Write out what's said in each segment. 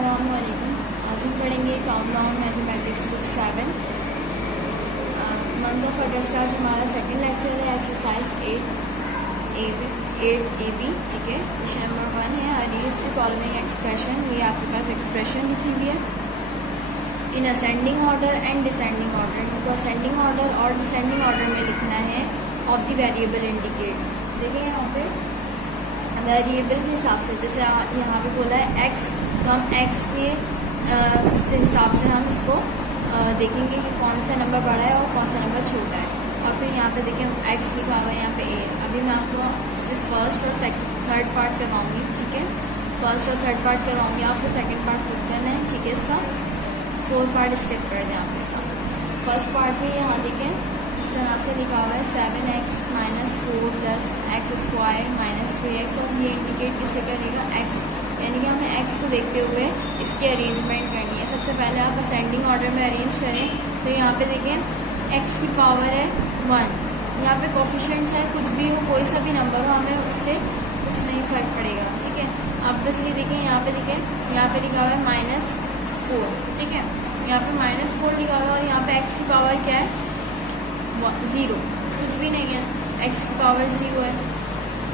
अस्सलामुअलैकुम। आज हम पढ़ेंगे countdown mathematics book 7 month of अगस्त का। आज हमारा सेकंड लेक्चर है एक्सरसाइज 8 AB। ठीक है, क्वेश्चन नंबर 1 है अरेंज द फॉलोइंग एक्सप्रेशन। ये आपके पास एक्सप्रेशन लिखी हुई है in ascending order and descending order. तो असेंडिंग ऑर्डर और डिसेंडिंग ऑर्डर में लिखना है ऑफ द वेरिएबल इंडिकेट। देखिए यहाँ पे वेरिएबल के हिसाब से, जैसे यहाँ पे बोला है एक्स, तो हम एक्स के हिसाब से हम इसको देखेंगे कि कौन सा नंबर बड़ा है और कौन सा नंबर छोटा है। और फिर यहाँ पे देखिए एक्स लिखा हुआ है यहाँ पे ए। अभी मैं आपको सिर्फ फर्स्ट और थर्ड पार्ट करवाऊँगी। ठीक है, फर्स्ट और थर्ड पार्ट करवाऊँगी, आपको सेकेंड पार्ट खुद करना है। ठीक है, इसका फोर्थ पार्ट स्किप कर दें आप इसका। फर्स्ट पार्ट में यहाँ देखें इस तरह से लिखा हुआ है 7x - 4 + x² - 3x। और ये इंडिकेट किससे करेगा? x, यानी कि हमें x को देखते हुए इसकी अरेंजमेंट करनी है। सबसे पहले आप असेंडिंग ऑर्डर में अरेंज करें। तो यहाँ पे देखें x की पावर है 1। यहाँ पे कोफिशिएंट है, कुछ भी हो, कोई सा भी नंबर हो, हमें उससे कुछ नहीं फर्क पड़ेगा। ठीक है, अब बस ये देखें यहाँ पे देखें यहाँ पे लिखा हुआ है -4। ठीक है, यहाँ पे -4 लिखा हुआ है और यहाँ पे x की पावर क्या है? 0, कुछ भी नहीं है, x की पावर 0 है।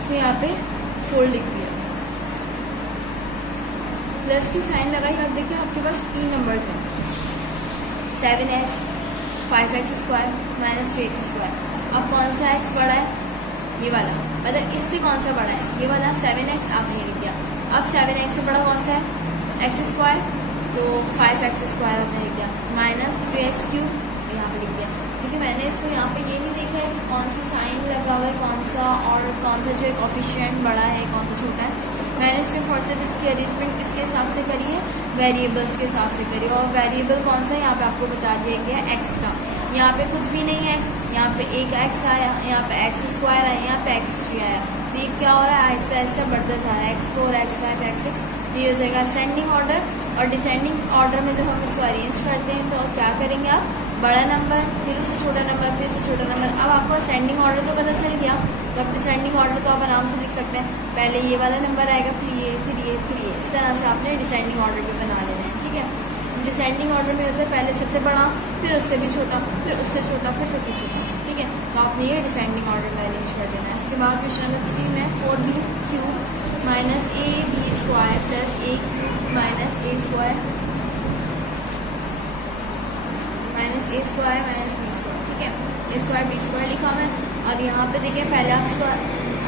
तो यहाँ पे 4 लिख दिया, प्लस की साइन लगाई। अब देखिए आपके पास 3 नंबर्स हैं 7x, 5x² - 3x²। अब कौन सा x बड़ा है? ये वाला, मतलब इससे कौन सा बड़ा है? ये वाला 7x आपने लिख दिया। अब 7x से बड़ा कौन सा है? x², तो 5x² आपने लिख दिया, -3x³ यहाँ पे लिख दिया। क्योंकि मैंने इसको यहाँ पे ये नहीं देखा है कि कौन सा साइन लगा हुआ है, कौन सा जो है कोफिशिएंट बड़ा है, कौन सा छोटा है। मैंने सिर्फ और सिर्फ इसकी अरेंजमेंट किसके हिसाब से करी है? वेरिएबल्स के हिसाब से करी। और वेरिएबल कौन सा है यहाँ पे आपको बता दिया गया है x का। यहाँ पे कुछ भी नहीं है, यहाँ पे एक x आया, यहाँ पे x² आया, यहाँ पे x3 आया। तो ये क्या हो रहा है? ऐसा ऐसा बढ़ता जा रहा है, x4, x5, x6। तो ये हो जाएगा असेंडिंग ऑर्डर। और डिसेंडिंग ऑर्डर में जब हम इसको अरेंज करते हैं तो क्या करेंगे आप? बड़ा नंबर, फिर उससे छोटा नंबर, फिर उससे छोटा नंबर। अब आपको असेंडिंग ऑर्डर तो पता चल गया, तो अब डिसेंडिंग ऑर्डर तो आप आराम से लिख सकते हैं। पहले ये वाला नंबर आएगा, फिर ये, फिर ये, फिर ये। इस तरह से आपने डिसेंडिंग ऑर्डर भी बना लेना है। ठीक है, डिसेंडिंग ऑर्डर में होता है पहले सबसे बड़ा, फिर उससे भी छोटा, फिर उससे छोटा, फिर सबसे छोटा। ठीक है, तो आपने ये डिसेंडिंग ऑर्डर में अरेंज कर देना है। इसके बाद क्वेश्चन नंबर 3 में 4b³ - ab² + a³ - a² ठीक है, a²b² लिखा हुआ है। अब यहाँ पे देखिए पहले आप इसको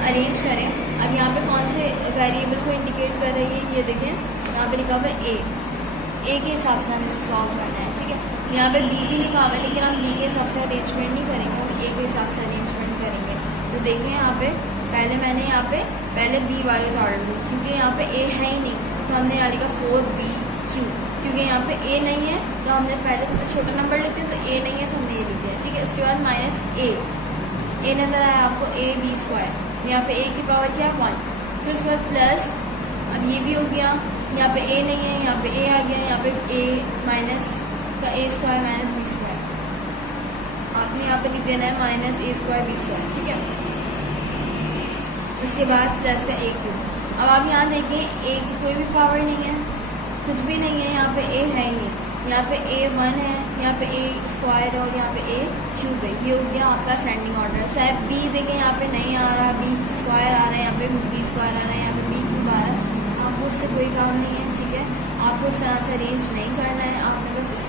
अरेंज करें। अब यहाँ पे कौन से वेरिएबल को इंडिकेट कर रही है? ये देखें यहाँ पे लिखा हुआ है a के हिसाब से हमें इसे सॉल्व करना है। ठीक है, यहाँ पे b भी लिखा हुआ है, लेकिन हम b के हिसाब से अरेंजमेंट नहीं करेंगे, हम a के हिसाब से अरेंजमेंट करेंगे। तो देखें यहाँ पे मैंने यहाँ पे पहले b वाले का ऑर्डर लिया, क्योंकि यहाँ पे a है ही नहीं, तो हमने यहाँ लिखा 4b³। क्योंकि यहाँ पे a नहीं है, तो हमने पहले सबसे छोटा नंबर लेते हैं, तो a नहीं है तो हमने ये लिख दिया। ठीक है, उसके बाद -a नजर आया आपको, ab²। यहाँ पे a की पावर क्या है? 1। फिर उसके बाद प्लस, अब ये भी हो गया, यहाँ पे a नहीं है, यहाँ पे a आ गया, यहाँ पे a माइनस का a² - b²। आपने यहाँ पे लिख देना है -a² b²। ठीक है, उसके बाद प्लस का a³। अब आप यहाँ देखें a की कोई भी पावर नहीं है, कुछ भी नहीं है, यहाँ पे a है ही नहीं। यहाँ पे a1 है, यहाँ पे a² है और यहाँ पे a³ है। ये हो गया आपका असेंडिंग ऑर्डर। चाहे b देखें यहाँ पे नहीं आ रहा, b² आ रहा है, यहाँ पे b² आ रहा है, यहाँ पे b³ आ रहा है, आपको उससे कोई काम नहीं है। ठीक है, आपको उस तरह से अरेंज नहीं करना है, आपने बस इस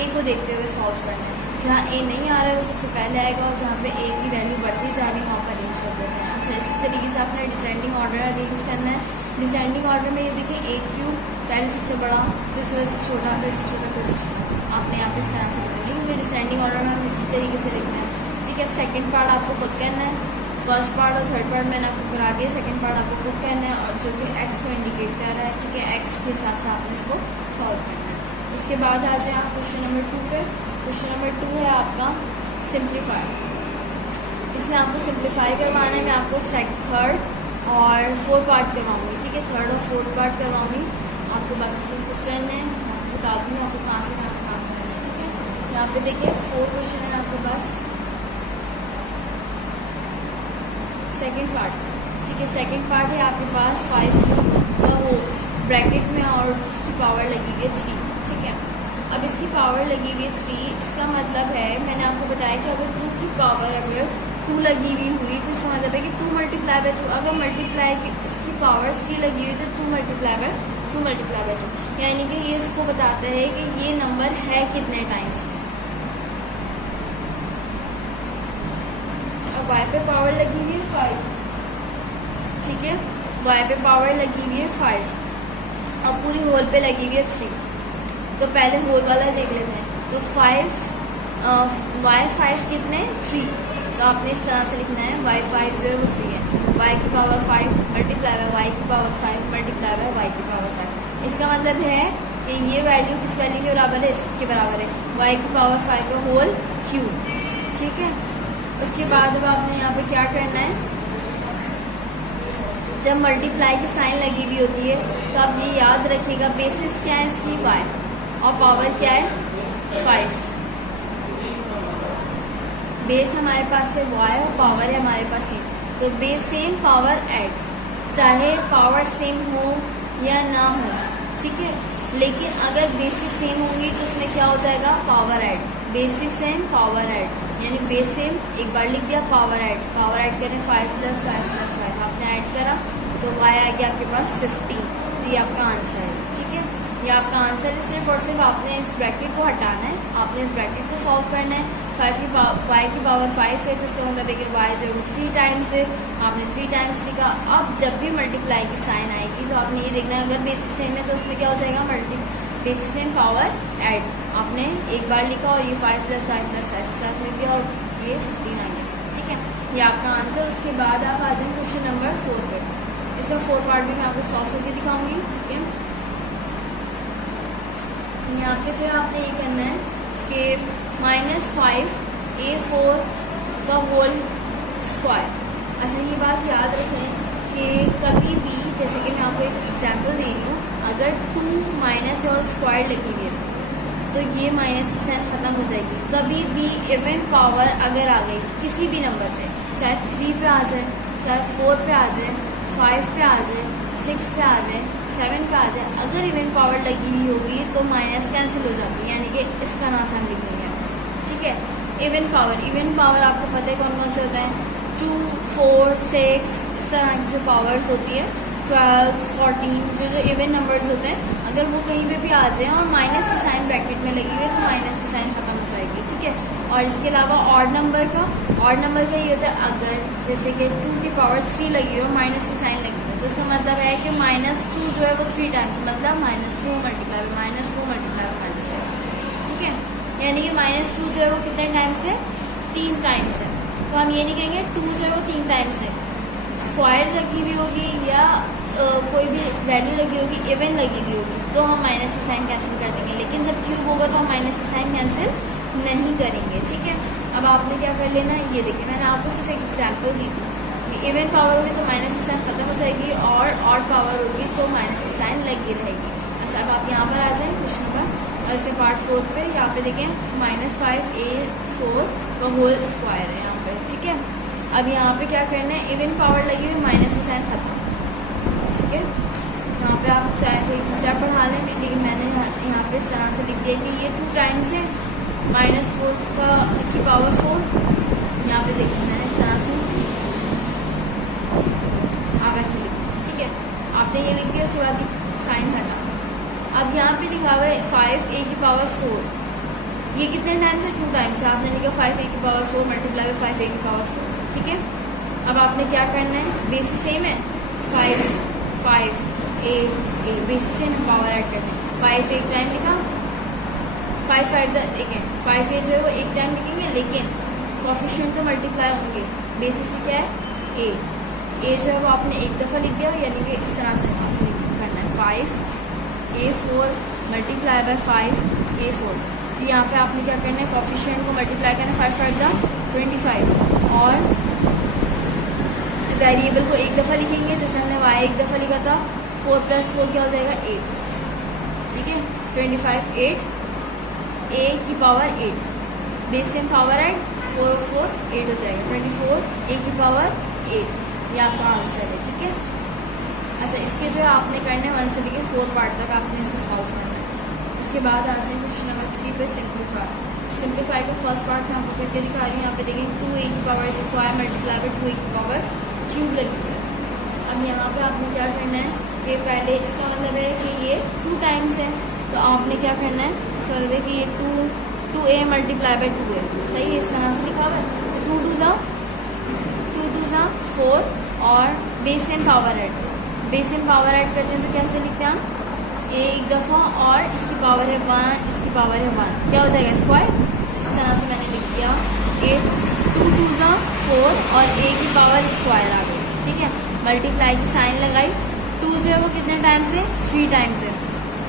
a को देखते हुए सॉल्व करना है। जहाँ a नहीं आ रहा है वो सबसे पहले आएगा, और जहाँ पे a की वैल्यू बढ़ती जा रही है वहाँ पर अरेंज कर देते हैं। अच्छा, इसी तरीके से आपने डिसेंडिंग ऑर्डर अरेंज करना है। डिसेंडिंग ऑर्डर में ये देखिए a³ पहले सबसे बड़ा, फिर सबसे छोटा, फिर से छोटा, फिर से छोटा। आपने यहाँ पे इस तरह से लिखना है, लेकिन डिसेंडिंग ऑर्डर में हम इसी तरीके से लिखना है। ठीक है, अब सेकेंड पार्ट आपको खुद करना है। फर्स्ट पार्ट और थर्ड पार्ट मैंने आपको करा दिया, सेकेंड पार्ट आपको खुद करना है, और जो कि x को इंडिकेट कर रहा है। ठीक है, x के हिसाब से आपने इसको सॉल्व करना है। उसके बाद आ जाए आप क्वेश्चन नंबर 2 पे। क्वेश्चन नंबर 2 है आपका सिंप्लीफाई। इसमें आपको सिंप्लीफाई करवाना है। मैं आपको थर्ड और फोर्थ पार्ट करवाऊँगी। ठीक है, थर्ड और फोर्थ पार्ट करवाऊँगी, आपको बाकी को खुद करना है। मैं आपको बता दूँगी आपको कहाँ से काम करना है। ठीक है, यहाँ पे देखिए 4 क्वेश्चन है आपके पास। सेकेंड पार्ट, ठीक है, सेकेंड पार्ट है आपके पास 5 का वो ब्रैकेट में और इसकी पावर लगी हुई है 3, ठीक है। अब इसकी पावर लगी हुई है 3, इसका मतलब है मैंने आपको बताया कि अगर 2 की पावर अगर 2 लगी हुई तो इसका मतलब है कि 2 मल्टीप्लाई बाय 2, अगर मल्टीप्लाई की इसकी पावर 3 लगी हुई तो 2 मल्टीप्लाई बाय 2, यानी कि ये इसको बताता है कि ये नंबर है कितने टाइम्स। अब y पे पावर लगी हुई है 5, ठीक है, y पे पावर लगी हुई है 5, अब पूरी होल पे लगी हुई है 3, तो पहले होल वाला देख लेते हैं। तो 5 कितने 3, तो आपने इस तरह से लिखना है y5 जो है वो 3 है, y की पावर 5 मल्टीप्लाई बाय y की पावर 5 मल्टीप्लाई बाय y की पावर 5। इसका मतलब है कि ये वैल्यू किस वैल्यू के बराबर है, इसके बराबर है y की पावर 5 का होल क्यूब, ठीक है। उसके बाद अब आपने यहाँ पे क्या करना है, जब मल्टीप्लाई की साइन लगी हुई होती है तो आप ये याद रखिएगा बेसिस क्या है इसकी y और पावर क्या है 5, बेस हमारे पास है y और पावर है हमारे पास 8, तो बेस सेम पावर ऐड, चाहे पावर सेम हो या ना हो, ठीक है, लेकिन अगर बेसिस सेम होंगी तो उसमें क्या हो जाएगा power add, basis same power add, यानी बेस सेम एक बार लिख दिया, पावर ऐड करें 5 + 5 + 5 आपने ऐड करा तो y आ गया आपके पास 15, तो ये आपका आंसर है, ठीक है। ये आपका आंसर है, सिर्फ और सिर्फ आपने इस ब्रैकेट को हटाना है, आपने इस ब्रैकेट को सॉल्व करना है। y की पावर 5 है, जिसका मतलब है कि y जो है वो 3 टाइम्स है, आपने 3 टाइम्स लिखा। अब जब भी मल्टीप्लाई की साइन आएगी तो आपने ये देखना है अगर बेसिस सेम है तो उसमें क्या हो जाएगा बेसिस सेम पावर ऐड, आपने एक बार लिखा और ये 5 + 5 + 5 के साथ लिख दिया और ये 15 आ गया, ठीक है, ये आपका आंसर। उसके बाद आप आ जाए क्वेश्चन नंबर 4 पे, इसका 4 पार्ट भी मैं आपको सॉल्व करके दिखाऊंगी, ठीक है। यहाँ पे जो है आपने ये करना है कि -5a4 का होल स्क्वायर। अच्छा ये बात याद रखें कि कभी भी, जैसे कि मैं आपको एक एग्जांपल दे रही हूँ, अगर 2 माइनस और स्क्वायर लगी हुई है तो ये माइनस की साइन खत्म हो जाएगी। कभी भी इवन पावर अगर आ गई किसी भी नंबर पे, चाहे 3 पे आ जाए, चाहे 4 पे आ जाए, 5 पे आ जाए, 6 पे आ जाए, 7 पे आ जाए, अगर इवन पावर लगी हुई होगी तो माइनस कैंसिल हो जाती है, यानी कि इस तरह से हम लिखेंगे, ठीक है। इवन पावर आपको पता है कौन कौन से होता है, 2, 4, 6, इस तरह की जो पावर्स होती है, 12, 14, जो इवन नंबर्स होते हैं, अगर वो कहीं पे भी आ जाए और माइनस की साइन ब्रैकेट में लगी हुई है तो माइनस की साइन खत्म हो जाएगी, ठीक है। और इसके अलावा ऑड नंबर का ये होता है, अगर जैसे कि 2 की पावर 3 लगी हुई है और माइनस की साइन लगी हुई है तो इसका मतलब है कि -2 जो है वो 3 टाइम्स, मतलब -2 मल्टीप्लाई बाय -2, ठीक है, यानी कि -2 जो है वो कितने टाइम्स है 3 टाइम्स है। तो हम ये नहीं कहेंगे 2 जो है वो 3 टाइम्स है, स्क्वायर लगी हुई होगी या कोई भी वैल्यू लगी होगी, इवन लगी हुई होगी तो हम माइनस की साइन कैंसिल कर देंगे, लेकिन जब क्यूब होगा तो हम माइनस की साइन कैंसिल नहीं करेंगे, ठीक है। अब आपने क्या कर लेना है, ये देखिए मैंने आपको सिर्फ एक एग्जांपल दी थी कि इवन पावर होगी तो माइनस की साइन खत्म हो जाएगी और ऑड पावर होगी तो माइनस की साइन लगी रहेगी। अच्छा अब आप यहाँ पर आ जाएं क्वेश्चन नंबर और इसके पार्ट 4 पे, यहाँ पे देखें -5a4 का होल स्क्वायर है यहाँ पे, ठीक है। अब यहाँ पे क्या करना है, इवन पावर लगी हुई माइनस की साइन खत्म, ठीक है। यहाँ पे आप चाहे तो एक स्टेप बढ़ा लें, लेकिन मैंने यहाँ पे इस तरह से लिख दिया कि ये 2 टाइम्स है -4 की पावर 4, यहाँ पे देखिए मैंने इस तरह से आप ऐसे लिख, ठीक है, आपने ये लिख दिया, उसके बाद साइन हटा। अब यहाँ पे लिखा हुआ है 5a की पावर 4, ये कितने टाइम्स है 2 टाइम्स है, आपने लिखा 5a की पावर 4 मल्टीप्लाई बाय 5a की पावर 4, ठीक है। अब आपने क्या करना है, बेसिस सेम है 5 a basis same power add करते हैं, 5 एक टाइम लिखा, 5 देखें 5a जो है वो एक टाइम लिखेंगे, लेकिन कोफिशिएंट तो मल्टीप्लाई होंगे, बेसिस क्या है a जो है वो आपने एक दफ़ा लिख दिया, यानी कि इस तरह से आपने करना है 5a4 मल्टीप्लाई बाय 5a4, तो यहाँ पे आपने क्या करना है, कोफिशिएंट को मल्टीप्लाई करना है, 5 × 25 और वेरिएबल को एक दफ़ा लिखेंगे, जैसे हमने y एक दफ़ा लिखा था, 4 + 4 क्या हो जाएगा 8, ठीक है, 25 8 a की power 8, base same power add 4 और 4 8 हो जाएगा, 24 a की पावर 8, ये आपका आंसर है, ठीक है। अच्छा, इसके जो है आपने करने 1 से लेकर 4 पार्ट तक आपने इसे सॉल्व करना है। इसके बाद आ जाए क्वेश्चन नंबर 3 पे सिंप्लीफाई का फर्स्ट पार्ट मैं आपको करके दिखा रही हूँ। यहाँ पे देखेंगे 2a की power square multiply by 2a की पावर क्यूब लगी हुई है। अब यहाँ पे आपने क्या करना है कि पहले इसका मतलब है कि ये 2 टाइम्स है, तो आपने क्या करना है, इसका मतलब है कि ये 2a मल्टीप्लाई बाई 2a, सही है, इस तरह से लिखा हुआ है। 2 टू द 4 और बेस एंड पावर ऐड करते हैं तो कैसे लिखते हैं हम, एक दफ़ा और इसकी पावर है 1, इसकी पावर है 1, क्या हो जाएगा स्क्वायर। तो इस तरह से मैंने लिख दिया ए 2 टू द 4 और a की पावर स्क्वायर आ गई, ठीक है। मल्टीप्लाई की साइन लगाई, 2 जो है वो कितने टाइम्स है, 3 टाइम्स है।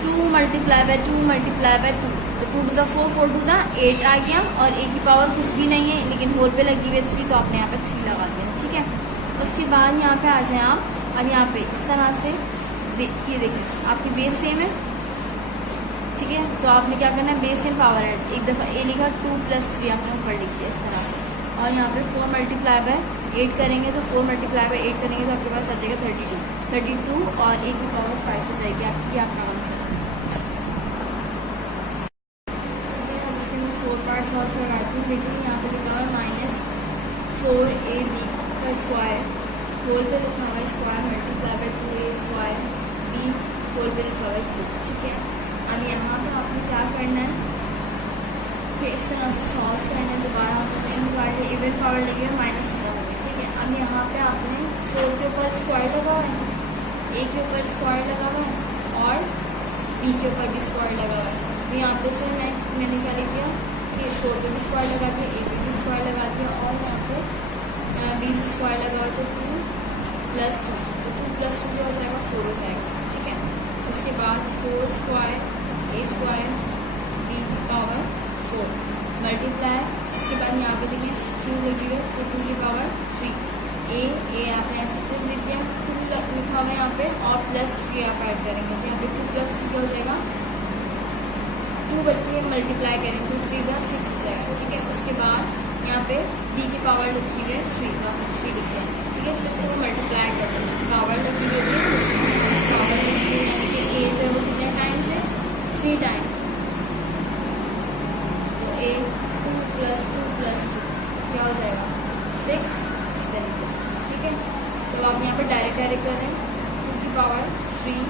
2 मल्टीप्लाई बाय 2 मल्टीप्लाई बाय 2, तो 2 टू द 4, 4 टू द 8 आ गया, और a की पावर कुछ भी नहीं है लेकिन होल पे लगी हुई है 3, तो आपने यहाँ पे 3 लगा दिया, ठीक है। उसके बाद यहाँ पे आ जाए आप, अब यहाँ पे इस तरह से ये देखिए आपकी बेस सेम है, ठीक है, तो आपने क्या करना है, बेस एंड पावर ऐड, एक दफ़ा ए लिखा 2 + 3 आपने ऊपर लिख दिया इस तरह से, और यहाँ पे 4 मल्टीप्लाई बाय 8 करेंगे, तो 4 मल्टीप्लाई बाय 8 करेंगे तो आपके पास आ जाएगा 32 और a की पावर 5 हो जाएगी आपकी, आपका आंसर है, ठीक है। अब इसके मैं 4 पार्ट सॉल्व करवाती हूँ। देखिए यहाँ पे लिखा हुआ -4ab का स्क्वायर, होल पे लिखा हुआ है square multiply by 2a square, b whole पे लिखा हुआ है क्यूब, ठीक है। अब यहाँ पे आपने क्या करना है, फिर इस तरह से सॉल्व करना है, दोबारा क्वेश्चन पार्ट इवन पावर लगी है माइनस खत्म हो गई, ठीक है। अब यहाँ पे आपने 4 के ऊपर स्क्वायर लगा हुआ है, a के ऊपर स्क्वायर लगा हुआ है और b के ऊपर भी स्क्वायर लगा हुआ है, तो यहाँ पे जो मैंने क्या लिख दिया कि 4 पे भी स्क्वायर लगा दिया, a पे भी स्क्वायर लगा दिया, और यहाँ पे b से स्क्वायर लगा हुआ, तो 2 + 2, तो 2 + 2 क्या हो जाएगा, 4 हो जाएगा, ठीक है। उसके बाद 4 स्क्वायर a स्क्वायर b की पावर 4 मल्टीप्लाई, इसके बाद यहाँ पे देखिए क्यूब लगी है, तो 2 की पावर 3, a आपने ऐसे लिख दिया, 2 लिखा हुआ है यहाँ पे, और +3 आप ऐड करेंगे, तो यहाँ पे 2 + 3 क्या हो जाएगा, 2 बल्कि मल्टीप्लाई करेंगे तो 3 × 6 हो जाएगा, ठीक है। उसके बाद यहाँ पे b की पावर लिखी हुई है 3, तो आपने 3 लिख दिया, ठीक है। 6 को मल्टीप्लाई करते हैं, पावर लगी हुई है, पावर लगी हुई है, यानी कि a जो है वो कितने टाइम्स है, 3 टाइम्स, तो a 2 + 2 + 2 क्या हो जाएगा 6, इस तरीके से, ठीक है। तो आप यहाँ पे डायरेक्ट कर रहे हैं, 2 की पावर 3,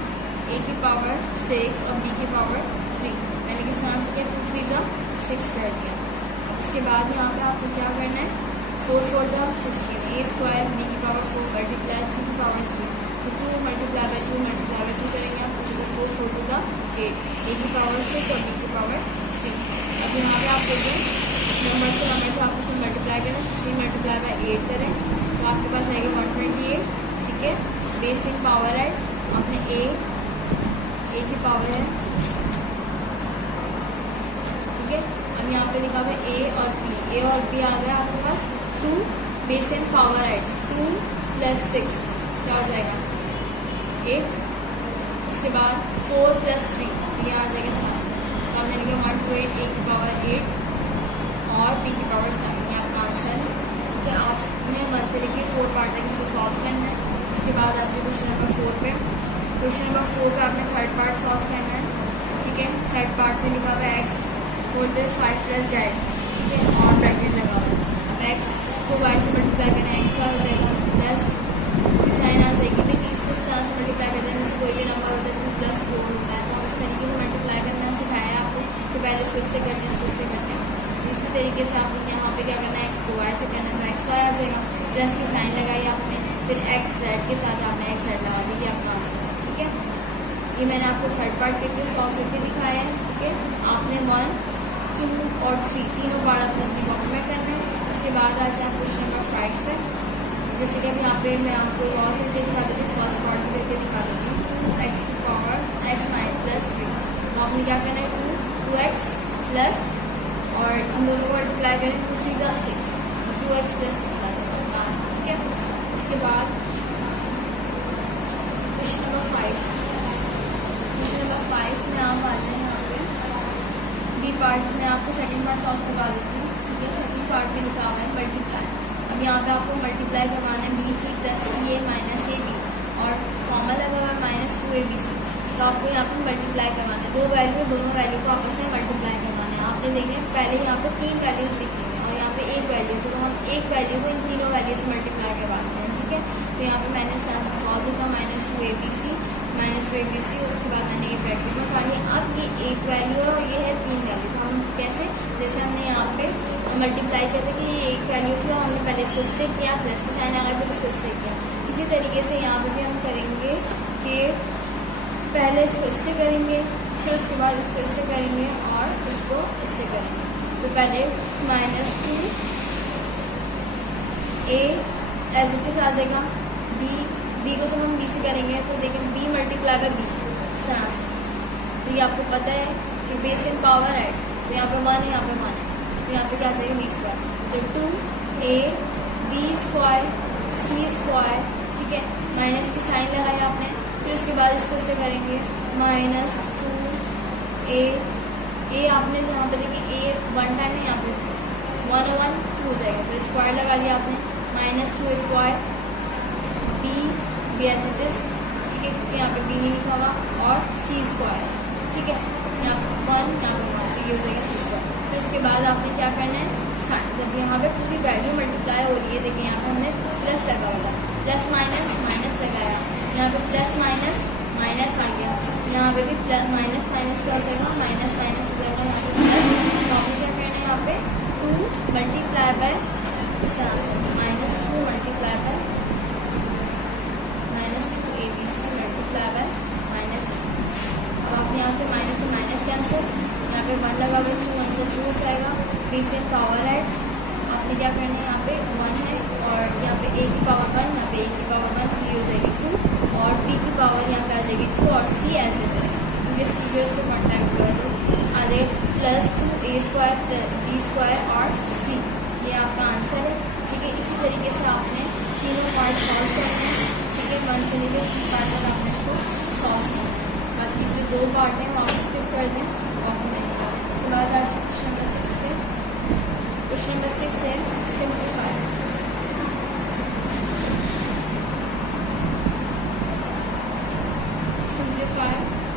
a की पावर 6 और b की पावर 3, मैंने किस तरह से किया, 2 3 × 6 कर दिया। इसके बाद यहाँ पे आपको क्या करना है, 4 4 × 16, a स्क्वायर b की पावर 4 मल्टीप्लाई 2 की पावर 3, तो 2 मल्टीप्लाई बाय 2 मल्टीप्लाई बाय 2 करेंगे आप, 2 4 4 टू द 8, a की पावर 6 और b की पावर 3। अब यहाँ पे आप देखें नंबर से आपको फिर मल्टीप्लाई करें, 16 मल्टीप्लाई बाय 8 करें, तो आपके पास आएगा 128, ठीक है। बेसिक पावर है आपने a की पावर है, ठीक है। अब यहाँ पे लिखा हुआ है a और b आ गया आपके पास 2 बेस एंड पावर ऐड, 2 + 6 क्या हो जाएगा 8, इसके बाद 4 + 3 ये आ जाएगा 7, तो आपने लिखा 128, a की पावर 8 और b की पावर 7, ये आपका आंसर है, ठीक है। आपने 1 से लेकर 4 पार्ट तक इसे सॉल्व करना है। इसके बाद आ जाए क्वेश्चन नंबर 4 पे, क्वेश्चन नंबर 4 पे आपने थर्ड पार्ट सॉल्व करना है, ठीक है। थर्ड पार्ट में लिखा हुआ है x होल पे 5 + z, ठीक है, और ब्रैकेट लगा हुआ है, अब x को y से मल्टीप्लाई करना है, x का हो जाएगा प्लस साइन आ जाएगी, देखिए इस तरह से मल्टीप्लाई करते हैं, जैसे कोई भी नंबर होता है 2 + 4 होता है, तो इस तरीके से मल्टीप्लाई करना सिखाया है आपको, तो पहले इसको इससे करते हैं, इसको इससे करते हैं, इसी तरीके से आपने यहाँ पे क्या करना है, x को y से करना है, तो x y आ जाएगा, प्लस की साइन लगाई आपने, फिर x z के साथ आपने x z लगा दी, ये आपका आंसर है, ठीक है। ये मैंने आपको थर्ड पार्ट करके सॉल्व करके दिखाया है, ठीक है। आपने 1 2 और 3 तीनों पार्ट अपने अपनी कॉपी में करना है। इसके बाद आ जाए क्वेश्चन नंबर 5 पे, जैसे कि अब यहाँ पे मैं आपको और करके दिखा देती हूँ, फर्स्ट पार्ट भी करके दिखा देती हूँ, 2x की पावर x9 + 3, तो आपने क्या करना है, 2x प्लस और हम दोनों को मल्टीप्लाई करें, 2 3 × 6, 2x + 6 आ जाएगा, ठीक है। उसके बाद क्वेश्चन नंबर 5 में आप आ जाए यहाँ पे बी पार्ट में, आपको सेकंड पार्ट सॉल्व करवा देती हूँ, ठीक है। सेकंड पार्ट में लिखा हुआ है मल्टीप्लाई, अब यहाँ पे आपको मल्टीप्लाई करवाना है bc + ca - ab और कॉमा लगा हुआ है -2abc। तो आपको यहाँ पर मल्टीप्लाई करवाना है, दो वैल्यू, दोनों वैल्यू को आपस में मल्टीप्लाई करवाना है। आपने देखें पहले यहाँ पर 3 वैल्यूज लिखी हुई हैं और यहाँ पे एक वैल्यू, तो हम एक वैल्यू को इन तीनों वैल्यू से मल्टीप्लाई करवाते हैं, ठीक है। तो यहाँ पे मैंने सॉल्व लिखा -2abc, उसके बाद मैंने ये ब्रैकेट में डाली। अब ये एक वैल्यू है और ये है 3 वैल्यू, तो हम कैसे, जैसे हमने यहाँ पे मल्टीप्लाई किया था कि ये एक वैल्यू थी, हमने पहले इसको इससे किया, प्लस का साइन आ गया, फिर इसको इससे किया। इसी तरीके से यहाँ पे भी हम करेंगे कि पहले इसको इससे करेंगे, फिर उसके बाद इसको इससे करेंगे और इसको इससे करेंगे। तो पहले -2 a एज इट इज आ जाएगा, b को जब हम b से करेंगे तो देखें b मल्टीप्लाई बाय b इस तरह से। तो ये आपको पता है कि बेस इन पावर है, तो यहाँ पे 1 है, यहाँ पे 1 है, तो यहाँ पे क्या आ जाएगा b²। तो 2ab² c², ठीक है, माइनस की साइन लगाई आपने, फिर उसके बाद इसको इससे करेंगे -2a आपने यहाँ पे देखिए a 1 टाइम है, यहाँ पे 1 और 1 2 हो जाएगा, तो स्क्वायर लगा लिया आपने, -2² b एज इट इज, ठीक है, क्योंकि यहाँ पे b नहीं लिखा हुआ, और c², ठीक है, यहाँ पे 1 यहाँ पे 1, तो ये हो जाएगा c²। फिर उसके बाद आपने क्या करना है, साइन, जब यहाँ पे पूरी वैल्यू मल्टीप्लाई हो रही है, देखिए यहाँ पे हमने प्लस लगा हुआ, प्लस माइनस लगाया, यहाँ पे प्लस माइनस आ गया, यहाँ पे भी प्लस माइनस क्या हो जाएगा, माइनस हो जाएगा, यहाँ पे प्लस। तो आपको क्या करना है, यहाँ पे 2 मल्टीप्लाई बाय इस तरह से -2 multiply by -2abc multiply by -a। अब आप यहाँ से माइनस कैंसिल, यहाँ पे 1 लगा हुआ, 2 1 से 2 हो जाएगा, b से पावर है, आपने क्या करना है, यहाँ पे 1 है और यहाँ पे a की पावर 1, यहाँ पे a की पावर 1, तो ये हो जाएगी 2, और b की पावर यहाँ पे आ जाएगी 2, और c एज इट इज, क्योंकि c जो इससे कॉन्टैक्ट हुआ है, तो आ जाएगा +2a² b² और c। ये आपका आंसर है, ठीक है। इसी तरीके से आपने तीनों पार्ट सॉल्व करने हैं, ठीक है, 1 से लेकर 3 पार्ट तक आपने इसको सॉल्व करना है। बाकी जो 2 पार्ट हैं वो आप स्किप कर दें, वो आपको नहीं करना है। इसके बाद आज क्वेश्चन नंबर 6 है, क्वेश्चन नंबर 6 है सिंप्लीफाई।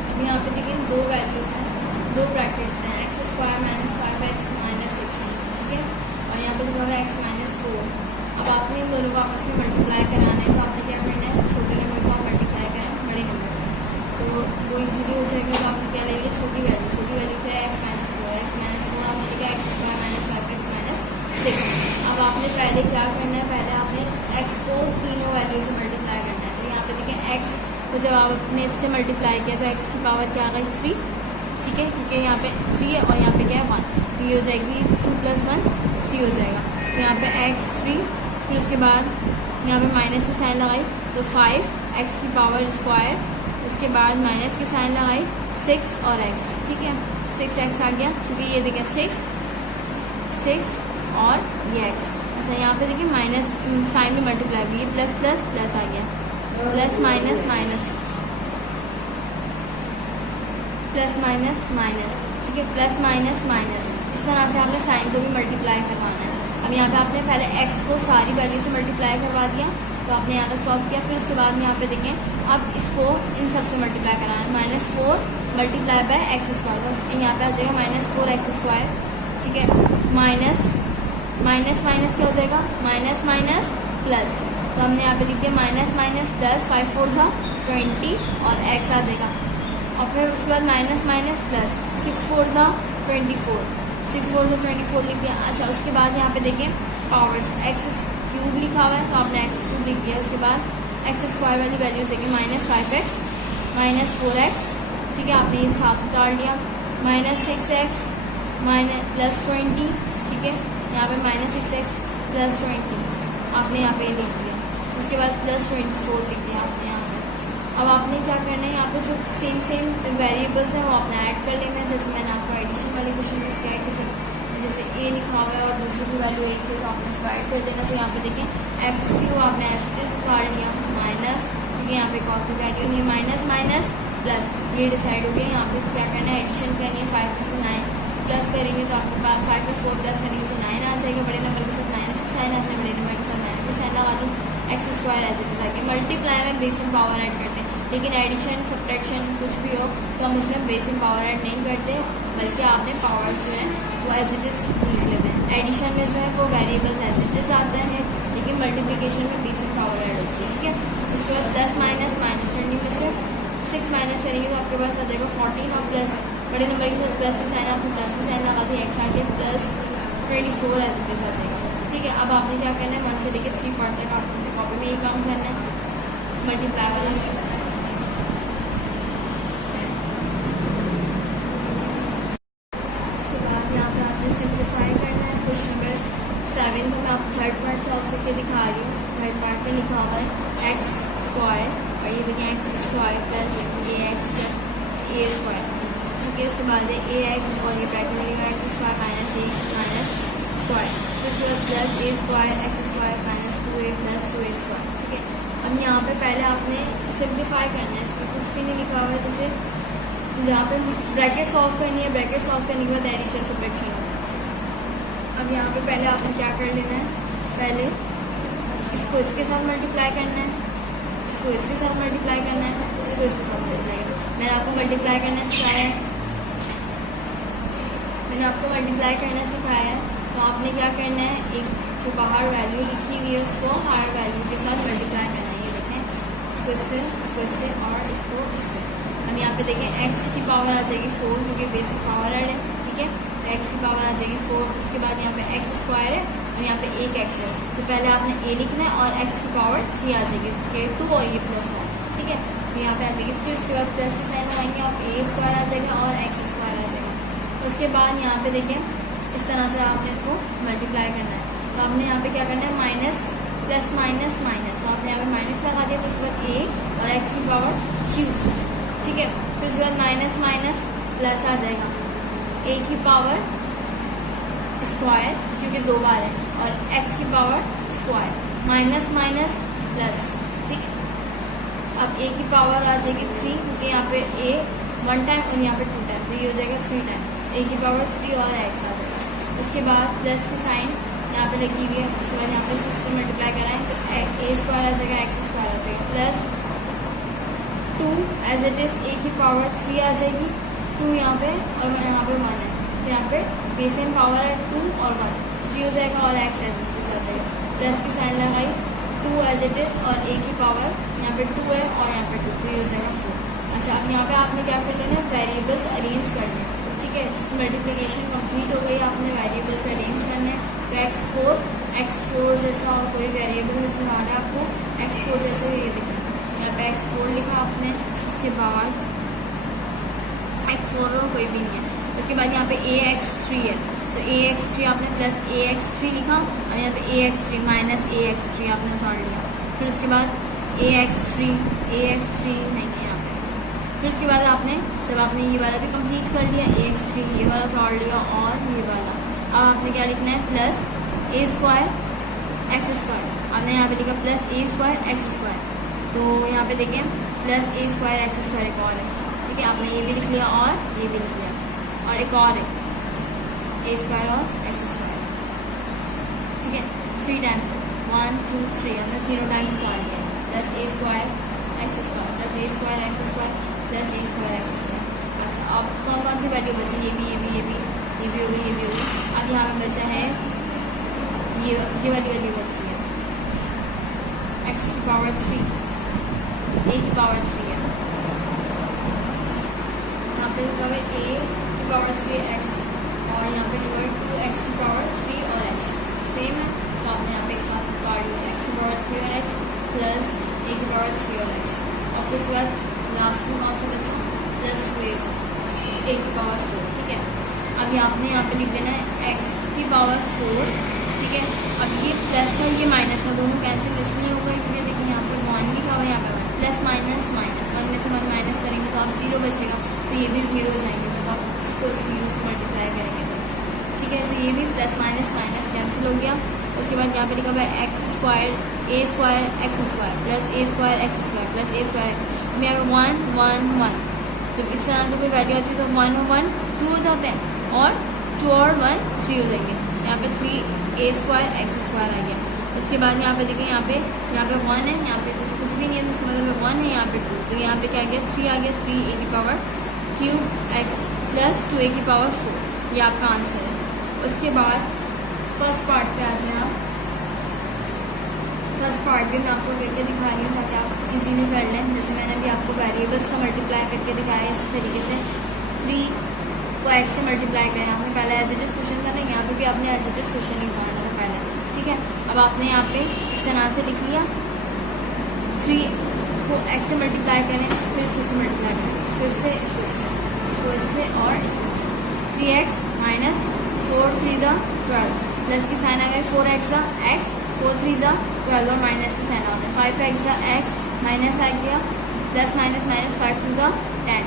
अब यहाँ पे देखिए 2 वैल्यूज हैं, 2 ब्रैकेट्स हैं, x² -5x -6, ठीक है, और यहाँ पे लिखा हुआ है x -4। अब आपने इन दोनों को आपस में मल्टीप्लाई कराना है, तो आपने क्या करना है, छोटे नंबर को आप मल्टीप्लाई करें बड़े नंबर से, तो वो इजीली हो जाएगा। तो आपने क्या लेंगे, छोटी वैल्यू क्या है, x -4 आपने लिखा x² -5x -6। अब आपने पहले क्या करना है, पहले आपने x को तीनों वैल्यू से मल्टीप्लाई करना है। तो यहाँ पे देखिए x को जब आपने इससे मल्टीप्लाई किया तो x की पावर क्या आ गई 3, ठीक है, क्योंकि यहाँ पे 3 है और यहाँ पे क्या है 1, तो ये हो जाएगी 2 + 1 3 हो जाएगा। तो यहाँ पे x 3, फिर उसके बाद यहाँ पे माइनस की साइन लगाई तो 5x की पावर स्क्वायर, उसके बाद माइनस की साइन लगाई 6 और x, ठीक है, 6x आ गया, क्योंकि ये देखिए 6 और ये x। अच्छा यहाँ पे देखिए माइनस साइन में मल्टीप्लाई हुई, प्लस आ गया, प्लस माइनस ठीक है, प्लस माइनस इस तरह से आपने साइन को भी मल्टीप्लाई करवाना है। अब यहाँ पे आपने पहले x को सारी वैल्यू से मल्टीप्लाई करवा दिया, तो आपने यहाँ तक सॉल्व किया, फिर उसके बाद यहाँ पे देखें अब इसको इन सब से मल्टीप्लाई कराना है, -4 मल्टीप्लाई बाय x², तो यहाँ पे आ जाएगा -4x², ठीक है, माइनस क्या हो जाएगा, माइनस प्लस, तो हमने यहाँ पे लिख दिया माइनस प्लस, 5 4 जा 20 और x आ जाएगा, और फिर उसके बाद माइनस प्लस 6 4 जा 24 लिख दिया। अच्छा उसके बाद यहाँ पे देखें पावर्स, x³ लिखा हुआ है तो आपने x³ लिख दिया, उसके बाद x² वाली वैल्यूज देखें -5x -4x, ठीक है, आपने ये साथ उतार लिया, -6x +20, ठीक है, यहाँ पे -6x +20 आपने यहाँ पे लिख दिया, उसके बाद +24 लिख दिया आपने यहाँ पे। अब आपने क्या करना है, यहाँ पे जो सेम वेरिएबल्स हैं वो आपने ऐड कर लेना है, जैसे मैंने आपको एडिशन वाले क्वेश्चन में इसका है कि जैसे a लिखा हुआ है और दूसरी की वैल्यू 1 है तो आपने इसको ऐड कर देना। तो यहाँ पे देखें x³ आपने ऐसे उतार लिया, माइनस, क्योंकि यहाँ पे कॉस्ट की वैल्यू नहीं, माइनस प्लस, ये डिसाइड हो गया। यहाँ पे क्या करना है, एडिशन करनी है, 5 में से 9 प्लस करेंगे तो आपके पास 5 में 4 प्लस करेंगे तो 9 आ जाएगा, बड़े नंबर के साथ 9 से साइन, आपने बड़े नंबर के साथ 9 से साइन लगा दी। X square as it is आएगी। मल्टीप्लाई में बेस एंड पावर ऐड करते हैं, लेकिन एडिशन सब्ट्रैक्शन कुछ भी हो तो हम उसमें बेस एंड पावर ऐड नहीं करते, बल्कि आपने पावर्स जो है वो एज इट इज लिख लेते हैं। एडिशन में जो है वो वेरिएबल्स एज इट इज आते हैं, लेकिन मल्टीप्लिकेशन में बेस एंड पावर ऐड होती है, ठीक है। उसके बाद प्लस माइनस, माइनस 20 में से 6 माइनस करेंगे तो आपके पास आ जाएगा 14, और प्लस बड़े नंबर के साथ प्लस का साइन, आपको प्लस का साइन लगा दिया, एक्स आगे प्लस 24 एज इट इज आ जाएगा, ठीक है। अब आपने क्या करना है, 1 से लेकर 3 पार्ट तक आपको कॉपी में ये काम करना है, मल्टीप्लाई वाला। उसके बाद यहाँ पे आपने सिंप्लीफाई करना है। क्वेश्चन नंबर 7 को मैं आपको थर्ड पार्ट सॉल्व करके दिखा रही हूँ। थर्ड पार्ट में लिखा हुआ है एक्स स्क्वायर, और ये देखिए x square plus A x plus a square, ठीक है। उसके बाद है ए एक्स और ये ब्रैकेट लगेगा x square minus a minus square, फिर उसके बाद plus a square x square minus 2a plus 2a square, ठीक है। अब यहाँ पे पहले आपने सिंप्लीफाई करना है, इसमें कुछ भी नहीं लिखा हुआ है, जैसे जहाँ पे ब्रैकेट सॉल्व करनी है, ब्रैकेट सॉल्व करने के बाद एडिशन सब्ट्रैक्शन होगा। अब यहाँ पे पहले आपने क्या कर लेना है, पहले इसको इसके साथ मल्टीप्लाई करना है, इसको इसके साथ मल्टीप्लाई करना है, इसको इसके साथ मल्टीप्लाई करना है। मैंने आपको मल्टीप्लाई करना सिखाया है, तो आपने क्या करना है, एक जो बाहर वैल्यू लिखी हुई है उसको हायर वैल्यू के साथ मल्टीप्लाई करना है। ये देखें, इसको इससे और इसको इससे। अब यहाँ पे देखें एक्स की पावर आ जाएगी 4, क्योंकि बेसिक पावर ऐड है, ठीक है। तो एक्स की पावर आ जाएगी 4, उसके बाद यहाँ पे एक्स स्क्वायर है और यहाँ पे एक एक्स है, तो पहले आपने ए लिखना है और एक्स की पावर 3 आ जाएगी, के 2 और ये प्लस 1, ठीक है। तो यहाँ पे आ जाएगी 3, उसके बाद प्लस के साइन लगाएंगे और ए स्क्वायर आ जाएगा और एक्स स्क्वायर आ जाएगा। उसके बाद यहाँ पे देखें इस तरह से आपने इसको मल्टीप्लाई करना है, तो आपने यहाँ पे क्या करना है, माइनस प्लस माइनस माइनस, तो आपने यहाँ पे माइनस लगा दिया, फिर उसके बाद ए और एक्स की पावर क्यू, ठीक है। फिर उसके बाद माइनस माइनस प्लस आ जाएगा, ए की पावर स्क्वायर क्योंकि 2 बार है, और एक्स की power square, minus minus plus, ठीक है। अब ए की पावर आ जाएगी 3, क्योंकि यहाँ पे ए 1 टाइम और यहाँ पे 2 टाइम, तो ये हो जाएगा 3 टाइम, ए की पावर 3 और एक्स आ जाएगा। उसके बाद प्लस की साइन यहाँ पे लगी हुई है, उसके बाद यहाँ पे सिक्स से मल्टीप्लाई कराएं तो ए स्क्वायर आ जाएगा, एक्स स्क्वायर आ जाएगा, plus 2 as it is A की पावर 3 आ जाएगी, 2 यहाँ पे और यहाँ पे 1 है, तो यहाँ पे बेस एंड पावर है 2 और 1, 3 हो जाएगा और एक्स एज इट इज आ जाएगा। प्लस की साइन लगाई, 2 एज इट इज और ए की पावर यहाँ पे 2 है और यहाँ पे 2, तो ये हो जाएगा 4। अच्छा, अब यहाँ पे आपने क्या कर लेना है, वेरिएबल्स अरेंज करने हैं, ठीक है। मल्टीप्लिकेशन कंप्लीट हो गई, आपने वेरिएबल्स अरेंज करने हैं, तो x4 जैसा और कोई वेरिएबल नजर आ रहा है आपको, x4 जैसे ये दिखा, यहाँ पे x4 लिखा आपने, इसके बाद x4 और कोई भी नहीं है। उसके बाद यहाँ पे ax3 है, तो ax3 आपने प्लस ax3 लिखा, और यहाँ पे ax3 माइनस ax3 आपने उतार लिया। फिर उसके बाद ax3 नहीं है यहाँ पे। फिर उसके बाद आपने जब आपने ये वाला भी कंप्लीट कर लिया, ax3 ये वाला उतार लिया और ये वाला, अब आपने क्या लिखना है, plus a square x square, आपने यहाँ पे लिखा plus a square x square, तो यहाँ पे देखें plus a square x square एक और है, ठीक है। आपने ये भी लिख लिया और ये भी लिख लिया, और एक और है ए स्क्वायर और एक्स स्क्वायर, ठीक है। 3 टाइम्स, 1 2 3, हमने तीनों टाइम्स उतार लिया, plus a square x square plus a square x square plus a square x square. अच्छा, अब कौन सी वैल्यू बची, ये भी होगी, ये भी होगी। अब यहाँ पे बचा है ये वाली वैल्यू बची है, एक्स की पावर 3, ए की पावर 3 है, यहाँ पे लिखा हुआ ए की पावर 3 एक्स, और यहाँ पे लिखा हुआ 2 एक्स की पावर 3 और एक्स सेम है, तो आपने यहाँ पे एक साथ काट लिया, एक्स की पावर 3 और एक्स प्लस ए की पावर 3 और एक्स, और फिर उसके बाद लास्ट में कौन सा बचा, प्लस 2 ए की पावर 4, ठीक है। अभी आपने यहाँ पे लिख देना है एक्स की पावर 4, ठीक है। अब ये प्लस का ये माइनस का दोनों कैंसिल इसलिए हो गए क्योंकि देखिए यहाँ पे 1 लिखा हुआ है, यहाँ पे प्लस माइनस माइनस, 1 में से 1 माइनस करेंगे तो आप 0 बचेगा, तो ये भी 0 हो जाएंगे जब आप इसको 0 से मल्टीप्लाई करेंगे तो, ठीक है। तो ये भी प्लस माइनस माइनस कैंसिल हो गया। उसके बाद यहाँ पे लिखा हुआ है x square x square plus a square x square plus a square, यहाँ पे 1 1 1, जब इस तरह से कोई वैल्यू आती है तो 1 1 2 हो जाते हैं, और 2 और 1 3 हो जाएंगे, यहाँ पे 3 ए स्क्वायर एक्स स्क्वायर आ गया। उसके बाद यहाँ पे देखिए, यहाँ पे 1 है, यहाँ पे जैसे कुछ भी नहीं है तो इसका मतलब 1 है, यहाँ पे 2, तो यहाँ पे क्या आ गया 3 आ गया, 3a की power cube x plus 2a की पावर 4, ये आपका आंसर है। उसके बाद फर्स्ट पार्ट पे आ जाए आप। फर्स्ट पार्ट भी मैं आपको करके दिखा रही हूँ ताकि आप इजीली कर लें। जैसे मैंने भी आपको वेरिएबल्स का मल्टीप्लाई करके दिखाया, इस तरीके से 3 को x से मल्टीप्लाई करें आपने, पहले एज इट इज क्वेश्चन करना है, यहाँ पे भी आपने एज इट इज क्वेश्चन ही करना था पहले, ठीक है। अब आपने यहाँ पे इस तरह से लिख लिया, 3 को x से मल्टीप्लाई करें, फिर इसको से मल्टीप्लाई करें, इसको इससे, इसको इससे, इसको इससे और इसको इससे, 3x माइनस 4 3 द 12 प्लस की साइन आ गए 4x द x, 4 3 द 12 और माइनस की साइन आता है 5x द x, माइनस आ गया plus minus minus 5 to the 10।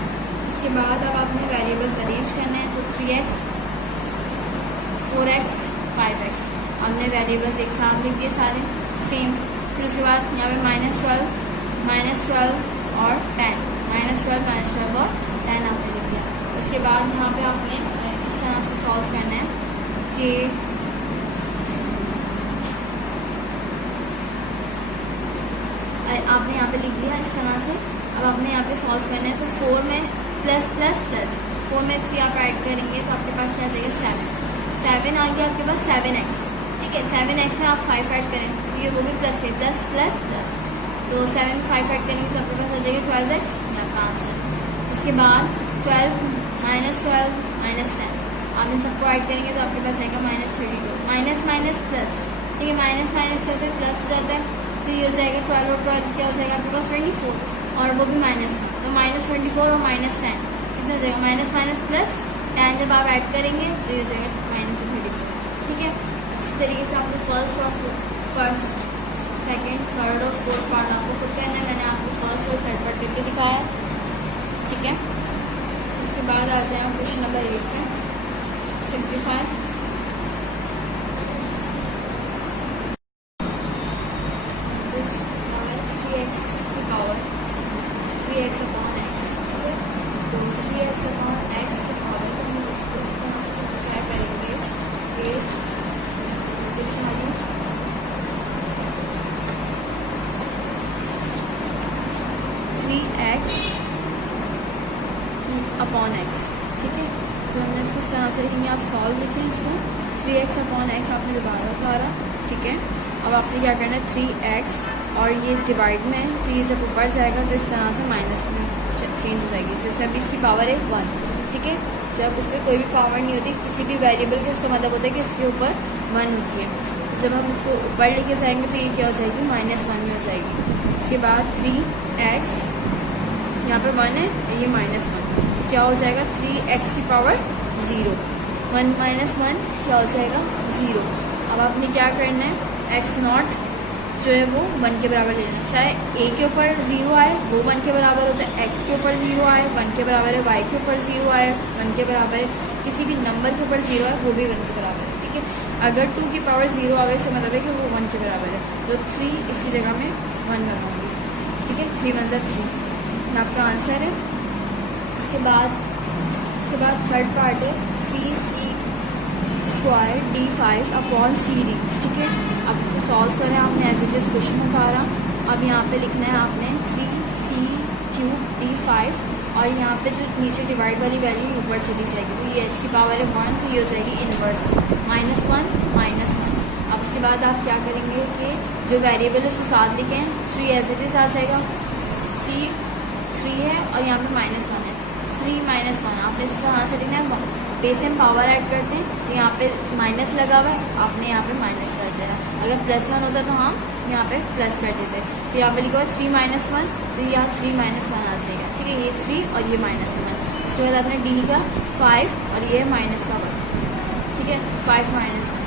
इसके बाद अब आपने वेरिएबल्स अरेंज करने हैं, तो 3x 4x 5x हमने वेरिएबल्स एक साथ लिख दिए सारे सेम। फिर उसके बाद यहाँ पे -12 और 10, -12 और 10 आपने लिख दिया। उसके बाद यहाँ पे आपने इस तरह से सॉल्व करना है कि आपने यहाँ पे लिख दिया इस तरह से। अब आपने यहाँ पे सॉल्व करना है, तो 4 में प्लस प्लस प्लस 4 में 3 आप ऐड करेंगे तो आपके पास क्या जाएगा 7 आ गया आपके पास 7x, ठीक है। 7x में आप 5 ऐड करें तो ये वो भी प्लस है, प्लस प्लस प्लस, तो 7 में 5 ऐड करेंगे तो आपके पास आ जाएगा 12x, ये आपका आंसर। उसके बाद 12 -12 -10 आप इन सबको ऐड करेंगे तो आपके पास आएगा -32, माइनस माइनस प्लस, ठीक है। माइनस माइनस करते हैं प्लस हो जाता है, तो ये हो जाएगा 12 और 12 क्या हो जाएगा आपके पास 24, और वो भी माइनस, तो -24 और -10 कितना हो जाएगा माइनस माइनस प्लस 10, जब आप ऐड करेंगे तो ये हो जाएगा -34, ठीक है। इस तरीके से आपने फर्स्ट सेकेंड थर्ड और फोर्थ पार्ट आपको खुद करना है, मैंने आपको फर्स्ट और थर्ड पार्ट करके दिखाया, ठीक है। इसके बाद आ जाए हम क्वेश्चन नंबर 8 पे, सिंप्लीफाई। अपॉन x, ठीक है। तो हमने इसको इस तरह से लिखेंगे, आप सॉल्व लिखें इसको, 3x अपॉन x आपने दोबारा उतारा, ठीक है। अब आपने क्या करना है 3x और ये डिवाइड में है, तो ये जब ऊपर जाएगा तो इस तरह से माइनस में चेंज हो जाएगी। जैसे अभी इसकी पावर है 1, ठीक है। जब उस पर कोई भी पावर नहीं होती किसी भी वेरिएबल के, इसका मतलब होता है कि इसके ऊपर 1 होती है, तो जब हम इसको ऊपर लेके जाएंगे तो ये क्या हो जाएगी -1 में हो जाएगी। इसके बाद 3x यहाँ पर 1 है, ये -1, क्या हो जाएगा 3x की पावर 0, 1 - 1 क्या हो जाएगा 0। अब आपने क्या करना है x0 जो है वो 1 के बराबर ले लेना, चाहे a के ऊपर 0 आए वो 1 के बराबर होता है, x के ऊपर 0 आए 1 के बराबर है, y के ऊपर 0 आए 1 के बराबर है, किसी भी नंबर के ऊपर 0 है वो भी 1 के बराबर है, ठीक है। अगर 2 की पावर 0 आ गई इसका मतलब है कि वो 1 के बराबर है, तो 3 इसकी जगह में 1 बनाऊंगी, ठीक है। 3 1 3 आपका आंसर है। इसके बाद थर्ड पार्ट है 3c² d5 अपॉन CD, ठीक है। अब इसे सॉल्व करें आपने एज इट इज क्वेश्चन उतारा। अब यहाँ पे लिखना है आपने 3c³ d5 और यहाँ पे जो नीचे डिवाइड वाली वैल्यू ऊपर चली जाएगी, तो ये इसकी पावर है 1, तो ये हो जाएगी इनवर्स -1 -1। अब उसके बाद आप क्या करेंगे कि जो वेरिएबल है उसको साथ लिखें, 3 एज इट इज आ जाएगा, c 3 है और यहाँ पे -1 है, 3 -1 आपने इस तरह से लिखना है। बेस में पावर ऐड करते हैं तो यहाँ पे माइनस लगा हुआ है, आपने यहाँ पे माइनस कर देना, अगर +1 होता तो हम यहाँ पे प्लस कर देते। तो यहाँ पे लिखा हुआ 3 -1, तो यहाँ 3 -1 आ जाएगा, ठीक है। ये 3 और ये -1, उसके बाद आपने d का 5 और ये माइनस का 1, ठीक है, 5 -1।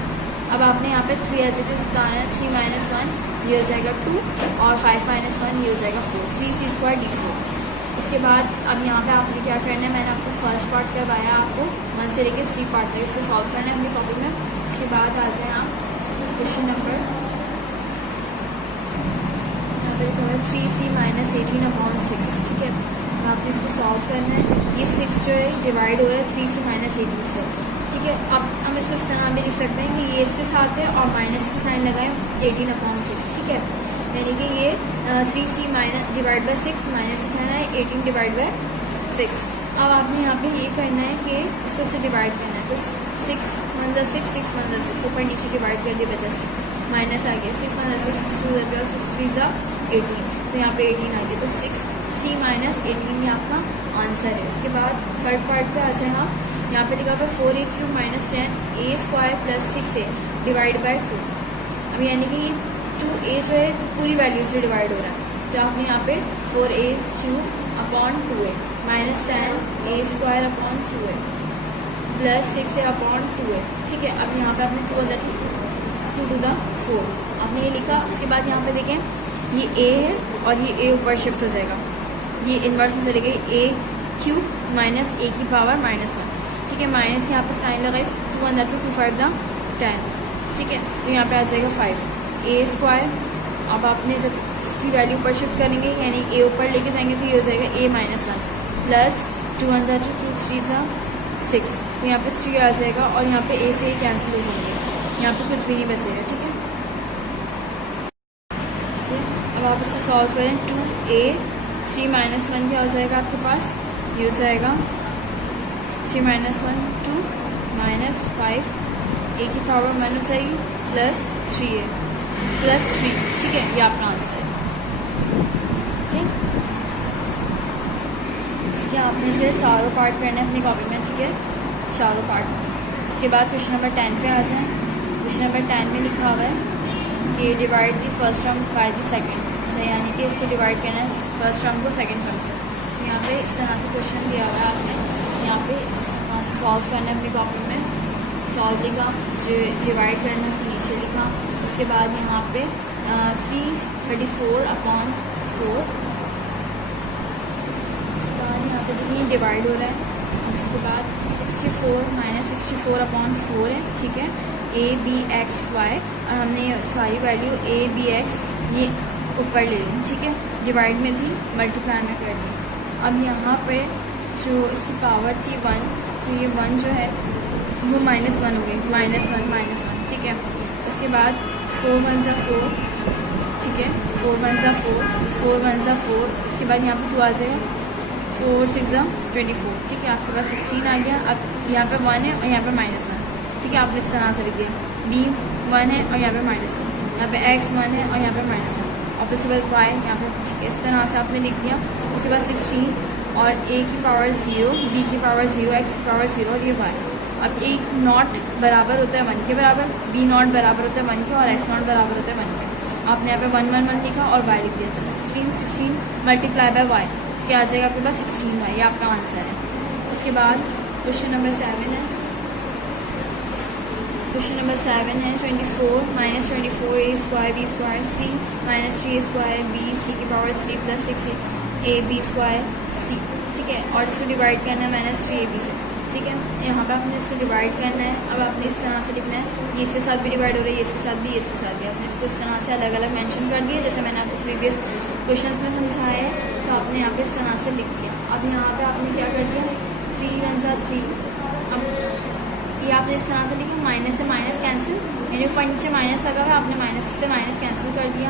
अब आपने यहाँ पे 3 एज इट इज उतारना है, 3 -1 ये हो जाएगा 2 और 5 -1 ये हो जाएगा 4, 3c² d4। इसके बाद अब यहाँ पे आपने क्या करना है, मैंने आपको फर्स्ट पार्ट करवाया, आपको 1 से लेकर 3 पार्ट तक इससे सॉल्व करना है अपनी कॉपी में। इसके बाद आ जाए आप क्वेश्चन नंबर 3c - 18 अपॉन 6, ठीक है। आपने इसको सॉल्व करना है। ये 6 जो है डिवाइड हो रहा है 3c - 18 से, ठीक है। अब हम इसको इस तरह भी लिख सकते हैं कि ये इसके साथ है और माइनस की साइन लगाएं 18/6, ठीक है। यानी कि ये 3c minus divide by 6 minus की साइन है 18 डिवाइड बाई 6। अब आपने यहाँ पे ये करना है कि इसको इससे डिवाइड करना है, तो 6 1 × 6 6 1 × 6 ऊपर नीचे डिवाइड कर दिया वजह से माइनस आ गया, 6 1 × 6 6 2 × 12 6 3 = 18, तो यहाँ पे 18 आ गया, तो 6c माइनस 18 ये आपका आंसर है। इसके बाद थर्ड पार्ट पे आ जाए हम, यहाँ पे लिखा हुआ 4a³ minus 10a² plus 6a divide by 2। अब यानी कि 2a जो है पूरी वैल्यू से डिवाइड हो रहा है, तो आपने यहाँ पे 4a³ minus 10a² plus 6a/2a, ठीक है। अब यहाँ पे आपने 2 to the 4 आपने ये लिखा। उसके बाद यहाँ पे देखें ये a है और ये a ऊपर शिफ्ट हो जाएगा, ये इन्वर्स में चले गए a³ माइनस a⁻⁻1, ठीक है। माइनस यहाँ पे साइन लगाई 2 × 2 2 5 10, ठीक है। तो यहाँ पे आ जाएगा 5a²। अब आपने जब इसकी वैल्यू ऊपर शिफ्ट करेंगे यानी a ऊपर लेके जाएंगे तो ये हो जाएगा a-1 प्लस 2 × 2 2 3 6, तो यहाँ पे 3 आ जाएगा और यहाँ पे a से a कैंसिल हो जाएंगे, यहाँ पे कुछ भी नहीं बचेगा, ठीक है। अब आप इसे सॉल्व करें, 2a 3 - 1 क्या हो जाएगा आपके पास, ये हो जाएगा 3 - 1 2 माइनस 5 a⁻1 हो जाएगी प्लस 3a प्लस 3, ठीक है। ये आपका आंसर है, ठीक है। इसके आपने जो है चारों पार्ट करना है अपनी कॉपी में, ठीक है, चारों पार्ट। इसके बाद क्वेश्चन नंबर 10 पे आ जाएं। क्वेश्चन नंबर 10 में लिखा हुआ है कि divide the first term by the second, सही, यानी कि इसको डिवाइड करना है फर्स्ट टर्म को सेकंड टर्म से। तो यहाँ पे इस तरह से क्वेश्चन दिया हुआ है, आपने यहाँ पे इस तरह से सॉल्व करना है अपनी कॉपी में। सॉल्व लिखा, डिवाइड करना है उसके नीचे लिखा। उसके बाद यहाँ पे 334/4, यहाँ पे देखिए डिवाइड हो रहा है। इसके बाद 64 - 64/4 है, ठीक है। a/bx/y और हमने सारी वैल्यू a/bx ये ऊपर ले ली, ठीक है। डिवाइड में थी, मल्टीप्लाई में कर दी। अब यहाँ पे जो इसकी पावर थी 1, तो ये 1 जो है वो -1 हो गई, -1, ठीक है। उसके बाद 4 1 × 4, ठीक है, 4 1 × 4 4 1 × 4। इसके बाद यहाँ पे 2 आ जाएगा, 4 6 × 24, ठीक है। आपके पास 16 आ गया। अब यहाँ पे 1 है और यहाँ पे -1, ठीक है। आपने इस तरह से लिख दिया, b 1 है और यहाँ पे -1, यहाँ पे x 1 है और यहाँ पे -1, और उसके बाद y यहाँ पे, ठीक है। इस तरह से आपने लिख दिया। उसके बाद 16 और a⁻0 b⁻0 x⁻0 और ये y। अब एक नॉट बराबर होता है 1 के बराबर, b नॉट बराबर होता है 1 के और x नॉट बराबर होता है 1 के। आपने यहाँ पे 1 1 1 लिखा और y लिख दिया, तो 16 मल्टीप्लाई बाय y क्या आ जाएगा आपके पास 16y, ये आपका आंसर है। उसके बाद क्वेश्चन नंबर 7 है। क्वेश्चन नंबर 7 है 24 - 24a² b² c - 3a² b c⁻3 plus 6ab² c, ठीक है। और इसको डिवाइड करना है -3ab से, ठीक है। यहाँ पर आपने इसको डिवाइड करना है। अब आपने इस तरह से लिखना है, ये इसके साथ भी डिवाइड हो रही है, ये इसके साथ भी, ये इसके साथ भी। आपने इसको इस तरह से अलग अलग मेंशन कर दिया, जैसे मैंने आपको प्रीवियस क्वेश्चंस में समझाया है। तो आपने यहाँ पे इस तरह से लिख दिया। अब यहाँ पे आपने क्या कर दिया, 3 1 × 3। अब ये आपने इस तरह से लिखा, माइनस से माइनस कैंसिल, यानी ऊपर नीचे माइनस लगा हुआ है, आपने माइनस से माइनस कैंसिल कर दिया।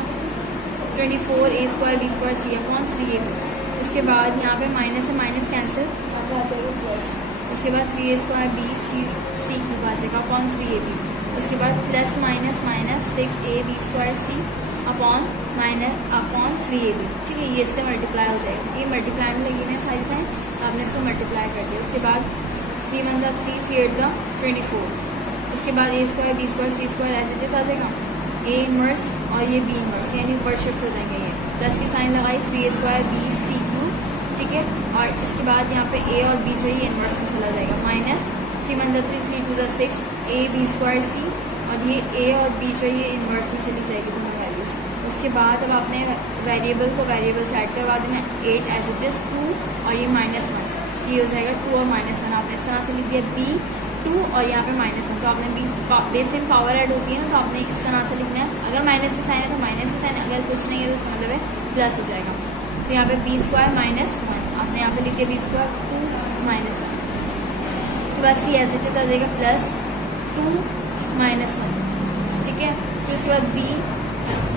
24a² b² c/3ab। उसके बाद यहाँ पे माइनस से माइनस कैंसिल, आपको आ जाएगा प्लस। उसके बाद 3a² b c³ आ जाएगा /3ab। उसके बाद plus minus minus 6ab² c /3ab, ठीक है। ये इससे मल्टीप्लाई हो जाएगा, ये मल्टीप्लाई में लगी हुई है सारी साइन, तो आपने इसको मल्टीप्लाई कर दिया। उसके बाद 3 1 × 3 3 8 × 24। उसके बाद a² b² c² as it is आ जाएगा, a इनवर्स और ये b इनवर्स, यानी ऊपर शिफ्ट हो जाएंगे। ये प्लस की साइन लगाई, 3a² b c³, ठीक है। और इसके बाद यहाँ पे a और b जो है ये इनवर्स में चला जाएगा, माइनस 3 1 × 3 3 2 × 6 ab² c, और ये a और b जो है ये इनवर्स में चली जाएगी दोनों वैल्यूज। उसके बाद अब आपने वेरिएबल को वेरिएबल से ऐड करवा देना, 8 एज इट इज 2 और ये -1, ये हो जाएगा 2 और -1। आपने इस तरह से लिख दिया b 2 और यहाँ पे -1, तो आपने b बेस में पावर ऐड होती है ना, तो आपने इस तरह से लिखना है। अगर माइनस की साइन है तो माइनस की साइन, अगर कुछ नहीं है तो उसका मतलब है प्लस हो जाएगा। तो यहाँ पे b² -1 आपने यहाँ पे लिख दिया, b² 2 -1। उसके उसके बाद सी एज इट इज आ जाएगा प्लस 2 माइनस 1, ठीक है। फिर उसके बाद बी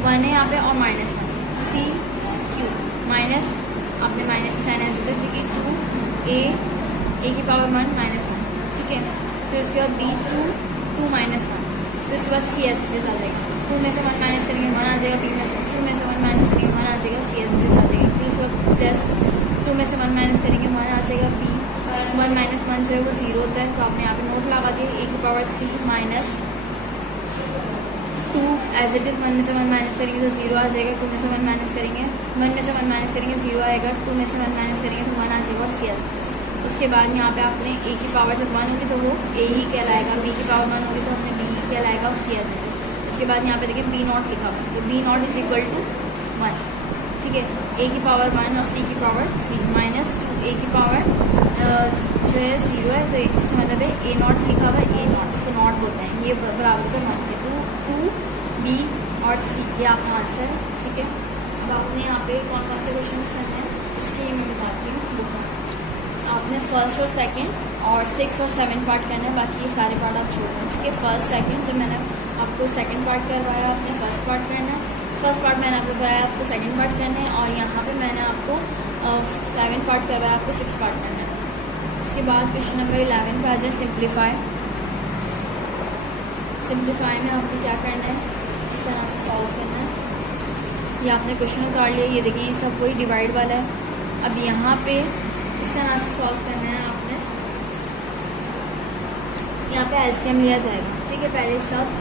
1 है यहाँ पे और माइनस 1, सी क्यू माइनस आपने minus sign as it is की 2 ए की पावर 1 माइनस 1, ठीक है। फिर उसके बाद बी 2 माइनस 1, फिर उसके बाद सी एज इट इज आ जाएगा, 2 में से 1 माइनस करेंगे 1 आ जाएगा, बी में से 2 में से 1 माइनस करेंगे 1 आ जाएगा, सी एज इट इज आ जाएगी। फिर उसके बाद प्लस 2 में से 1 माइनस करेंगे 1 आ जाएगा, बी 1 माइनस 1 जो है वो 0 होता है, तो आपने यहाँ पे नोट लगा दिया, ए की power 3 minus 2 as it is 1 में से 1 माइनस करेंगे तो 0 आ जाएगा, 2 में से 1 माइनस करेंगे 1 में से 1 माइनस करेंगे 0 आएगा, 2 में से 1 माइनस करेंगे तो 1 आ जाएगा और सी एज इट इज। उसके बाद यहाँ पे आपने ए की पावर जब 1 होगी तो वो ए ही कहलाएगा, बी की पावर 1 होगी तो हमने बी ही कहलाएगा और सी एज इट इज। उसके बाद यहाँ पे देखिए बी नॉट लिखा हुआ है, तो B naught is equal to 1, ठीक है। ए की पावर 1 और सी की पावर 3 माइनस 2, ए की पावर जो है 0 है तो इसका मतलब है ए नॉट लिखा हुआ है, ए नॉट इसको नॉट बोलते हैं, ये बराबर का नॉट है 2 बी और सी, ये आपका आंसर है, ठीक है। अब आपने यहाँ पे कौन कौन से क्वेश्चन करने हैं इसके मैं बताती हूँ। आपने फर्स्ट और सेकंड और 6 और 7 पार्ट करना है, बाकी ये सारे पार्ट आप छोड़ दें, ठीक है। फर्स्ट सेकंड तो मैंने आपको सेकंड पार्ट करवाया, आपने फर्स्ट पार्ट करना है, फर्स्ट पार्ट मैंने आपको कराया, आपको सेकंड पार्ट करना है, और यहाँ पे मैंने आपको 7 पार्ट करवाया, आपको 6 पार्ट करना है। इसके बाद क्वेश्चन नंबर 11 पे आ जाए, सिंप्लीफाई। सिंप्लीफाई में आपको क्या करना है, इस तरह से सॉल्व करना है। ये आपने क्वेश्चन उतार लिया, ये देखिए ये सब वही डिवाइड वाला है। अब यहाँ पे इस तरह से सॉल्व करना है आपने, यहाँ पे एलसीएम लिया जाएगा, ठीक है। पहले सब,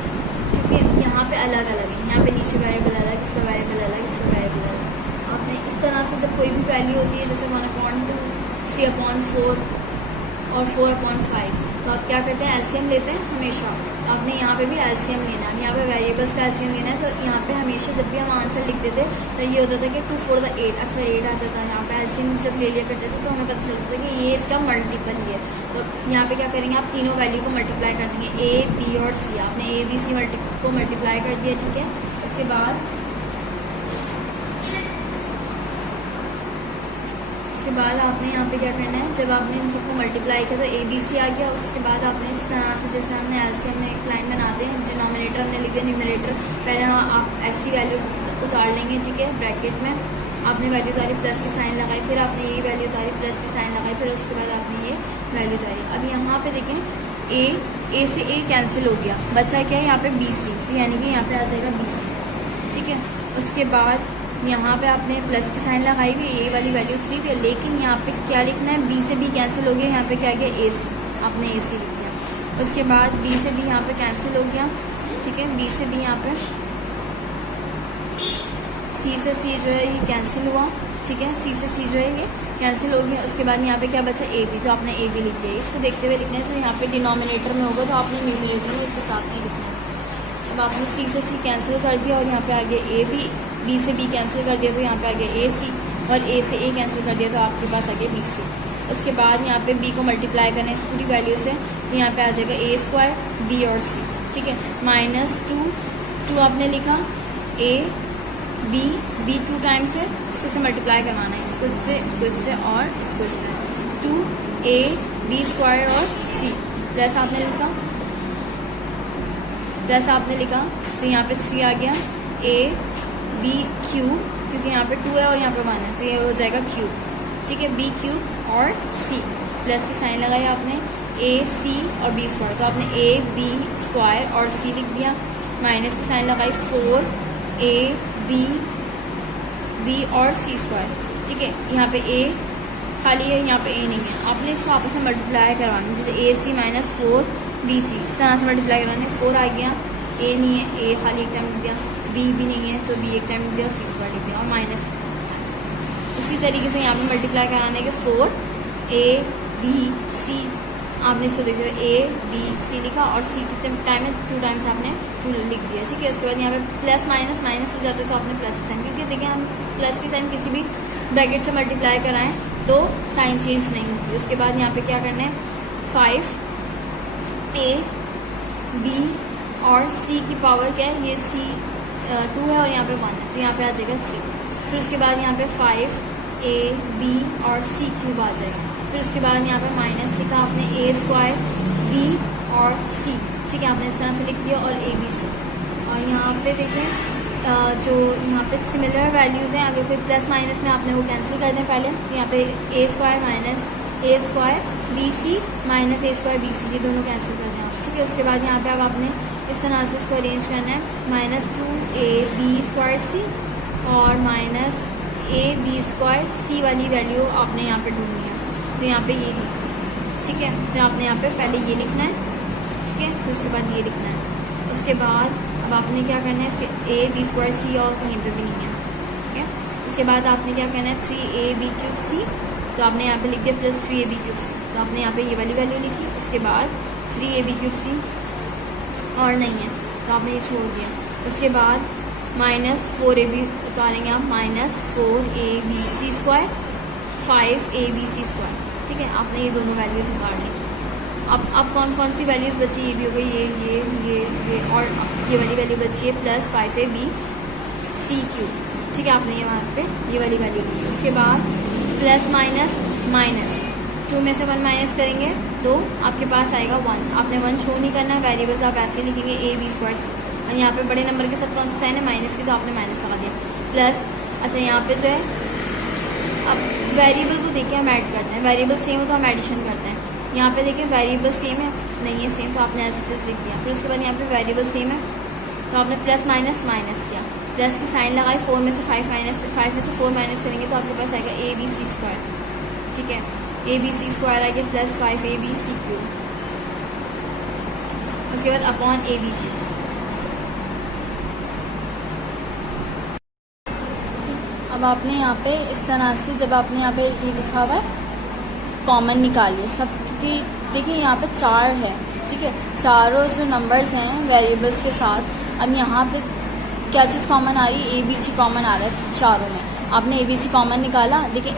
क्योंकि यहाँ पे अलग अलग है, यहाँ पे नीचे वेरिएबल अलग, इसका वेरिएबल अलग, इसका वेरिएबल अलग। आपने इस तरह से जब कोई भी वैल्यू होती है जैसे 1/2, 3/4 और 4/5, तो आप क्या करते हैं, एलसीएम लेते हैं हमेशा। तो आपने यहाँ पे भी एलसीएम लेना है, यहाँ पे वेरिएबल्स का एलसीएम लेना है। तो यहाँ पे हमेशा जब भी हम आंसर लिखते थे तो ये होता था कि 2 4 8, अक्सर 8 आता था। यहाँ पे एलसीएम जब ले लिया करते थे तो हमें पता चलता था कि ये इसका मल्टीपल ही है। तो यहाँ पे क्या करेंगे, आप तीनों वैल्यू को मल्टीप्लाई कर देंगे, ए बी और सी। आपने ए बी सी को मल्टीप्लाई कर दिया, ठीक है। उसके बाद आपने यहाँ पे क्या करना है, जब आपने इन सबको मल्टीप्लाई किया तो ए बी सी आ गया। उसके बाद आपने इस तरह से, जैसे हमने एलसीएम में एक लाइन बनाते हैं, डिनोमिनेटर हमने लिख दिया, न्यूमरेटर पहले आप ऐसी वैल्यू उतार लेंगे, ठीक है। ब्रैकेट में आपने वैल्यू उतारी, प्लस की साइन लगाई, फिर आपने ये वैल्यू उतारी, प्लस की साइन लगाई, फिर उसके बाद आपने ये वैल्यू उतारी। अब यहाँ पे देखें ए से ए कैंसिल हो गया, बचा क्या है यहाँ पे बी सी, तो यानी कि यहाँ पे आ जाएगा बी सी, ठीक है। उसके बाद यहाँ पे आपने प्लस की साइन लगाई हुई, ए वाली वैल्यू 3 थी, लेकिन यहाँ पे क्या लिखना है, बी से बी कैंसिल हो गया, यहाँ पे क्या गया ए सी, आपने ए सी लिख दिया। उसके बाद बी से बी यहाँ पे कैंसिल हो गया, ठीक है। बी से बी यहाँ पे, सी से सी जो है ये कैंसिल हुआ, ठीक है। सी से सी जो है ये कैंसिल हो गया। उसके बाद यहाँ पे क्या बचा, ए बी, जो आपने ए बी लिख दिया। इसको देखते हुए लिखना है, जो यहाँ पे डिनोमिनेटर में होगा तो आपने न्यूमरेटर में इसके साथ ही लिखना है। अब आपने सी से सी कैंसिल कर दिया और यहाँ पे आ गया ए बी, बी से बी कैंसिल कर दिया तो यहाँ पे आ गया ए सी, और ए से ए कैंसिल कर दिया तो आपके पास आ गया बी सी। उसके बाद यहाँ पे बी को मल्टीप्लाई करना है इस पूरी वैल्यू से, तो यहाँ पे आ जाएगा ए स्क्वायर बी और सी, ठीक है। -2 आपने लिखा, ए बी 2 टाइम्स है, इसको से मल्टीप्लाई करवाना है, इसको इससे, इसको इससे और इसको इससे, 2 ए बी स्क्वायर और सी, प्लस आपने लिखा तो यहाँ पे 3 आ गया, ए बी क्यू, क्योंकि यहाँ पे 2 है और यहाँ पे 1 है तो ये हो जाएगा क्यू, ठीक है। बी क्यू और सी, प्लस की साइन लगाई आपने, ए सी और बी स्क्वायर, तो आपने ए बी स्क्वायर और सी लिख दिया, माइनस की साइन लगाई, 4 ए बी और सी स्क्वायर, ठीक है। यहाँ पे ए खाली है, यहाँ पे ए नहीं है, आपने इसको आपस में मल्टीप्लाई करवाना है, जैसे ए सी माइनस 4 बी सी, इस तरह से मल्टीप्लाई करवाना है। 4 आ गया, ए नहीं है, ए खाली एक टाइम लिख दिया, बी भी नहीं है तो बी एक टाइम लिख दिया, सी स्क्वायर लिख दिया और माइनस। इसी तरीके से यहाँ पे मल्टीप्लाई कराने के 4 ए बी सी, आपने इसको देखिए ए बी सी लिखा और सी कितने टाइम है, 2 टाइम्स आपने 2 लिख दिया, ठीक है। उसके बाद यहाँ पे प्लस माइनस हो जाता है तो आपने प्लस की साइन, क्योंकि देखिए हम प्लस की साइन किसी भी ब्रैकेट से मल्टीप्लाई कराएं तो साइन चेंज नहीं होती। उसके बाद यहाँ पे क्या करना है, 5 ए बी और सी की पावर क्या है, ये सी 2 है और यहाँ पे 1 है तो यहाँ पे आ जाएगा 3। फिर उसके बाद यहाँ पे 5 ए बी और सी क्यूब आ जाएगा, फिर उसके बाद यहाँ पे माइनस लिखा आपने ए स्क्वायर बी और सी, ठीक है, आपने इस तरह से लिख दिया, और ए बी सी। और यहाँ पे देखें जो यहाँ पे सिमिलर वैल्यूज़ हैं, अगर कोई प्लस माइनस में आपने वो कैंसिल कर दें पहले। यहाँ पे ए स्क्वायर माइनस ए स्क्वायर बी सी माइनस ए स्क्वायर बी सी, ये दोनों कैंसिल कर दें आप, ठीक है। उसके बाद यहाँ पे अब आपने इस तरह से इसको अरेंज करना है, माइनस 2ab स्क्वायर सी और माइनस ए बी स्क्वायर सी वाली वैल्यू आपने यहाँ पे ढूंढनी है। तो यहाँ पे ये है, ठीक है। तो आपने यहाँ पे पहले ये लिखना है, ठीक है, फिर उसके बाद ये लिखना है। उसके बाद अब आपने क्या करना है, इसके ए बी स्क्वायर सी और कहीं पे भी नहीं है, ठीक है। उसके बाद आपने क्या करना है, 3ab³ सी, तो आपने यहाँ पे लिख दिया प्लस 3ab³ सी, तो आपने यहाँ पे ये वाली वैल्यू लिखी। उसके बाद 3ab³ सी और नहीं है तो आपने ये छोड़ दिया। उसके बाद माइनस 4ab उतारेंगे आप, minus 4abc square 5abc square, ठीक है। आपने ये दोनों वैल्यूज उतार ली। अब कौन कौन सी वैल्यूज़ बची, ये भी हो गई, ये और ये वाली वैल्यू बची है प्लस 5abc³, ठीक है। आपने ये वहाँ पे ये वाली वैल्यू ली। उसके बाद प्लस माइनस माइनस 2 में से 1 माइनस करेंगे तो आपके पास आएगा 1। आपने 1 शो नहीं करना, वेरिएबल्स आप ऐसे लिखेंगे ए बी स्क्वायर सी, और यहाँ पे बड़े नंबर के साथ कौन सा साइन है, माइनस की, तो आपने माइनस लगा दिया। प्लस अच्छा यहाँ पे जो है, अब वेरिएबल को देखिए हम ऐड करते हैं, वेरिएबल सेम हो तो हम एडिशन करते हैं। यहाँ पे देखिए वेरिएबल सेम है, नहीं है सेम, तो आपने ऐसे जैसे लिख दिया। फिर उसके बाद यहाँ पे वेरिएबल सेम है तो आपने प्लस माइनस माइनस किया, प्लस की साइन लगाई, 4 में से 5 माइनस 5 में से 4 माइनस करेंगे तो आपके पास आएगा ए बी सी स्क्वायर, ठीक है। ए बी सी स्क्वायर आ गया प्लस 5abc³। उसके बाद अपॉन ए बी सी। अब आपने यहाँ पे इस तरह से, जब आपने यहाँ पे ये लिखा हुआ है कॉमन निकालिए सबकी, देखिए यहाँ पे 4 है, ठीक है, चारों जो नंबर्स हैं वेरिएबल्स के साथ। अब यहाँ पे क्या चीज़ कॉमन आ रही है, ए बी सी कॉमन आ रहा है चारों में। आपने ए बी सी कॉमन निकाला, देखिए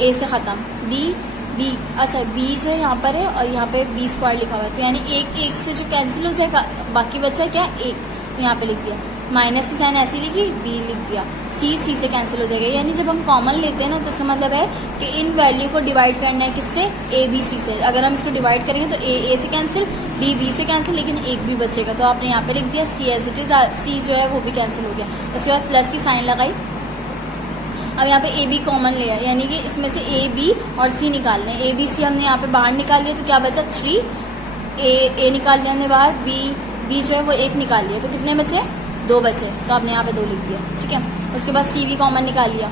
ए से ख़त्म, बी अच्छा बी जो है यहाँ पर है और यहाँ पे बी स्क्वायर लिखा हुआ है, तो यानी एक से जो कैंसिल हो जाएगा, बाकी बचा क्या, एक, तो यहाँ पे लिख दिया। माइनस की साइन ऐसी लिखी, बी लिख दिया, सी से कैंसिल हो जाएगा। यानी जब हम कॉमन लेते हैं ना तो इसका मतलब है कि इन वैल्यू को डिवाइड करना है किससे, ए बी सी से। अगर हम इसको डिवाइड करेंगे तो ए से कैंसिल, बी से कैंसिल, लेकिन एक भी बचेगा, तो आपने यहाँ पे लिख दिया सी एज इट इज, सी जो है वो भी कैंसिल हो गया। उसके बाद प्लस की साइन लगाई। अब यहाँ पे ए बी कॉमन लिया, यानी कि इसमें से ए बी और सी निकाल लें। ए बी सी हमने यहाँ पे बाहर निकाल लिया तो क्या बचा, 3, ए निकाल लिया हमने बाहर, बी जो है वो 1 निकाल लिया, तो कितने बचे, 2 बचे, तो आपने यहाँ पे 2 लिख दिया, ठीक है। उसके बाद सी भी कॉमन निकाल लिया।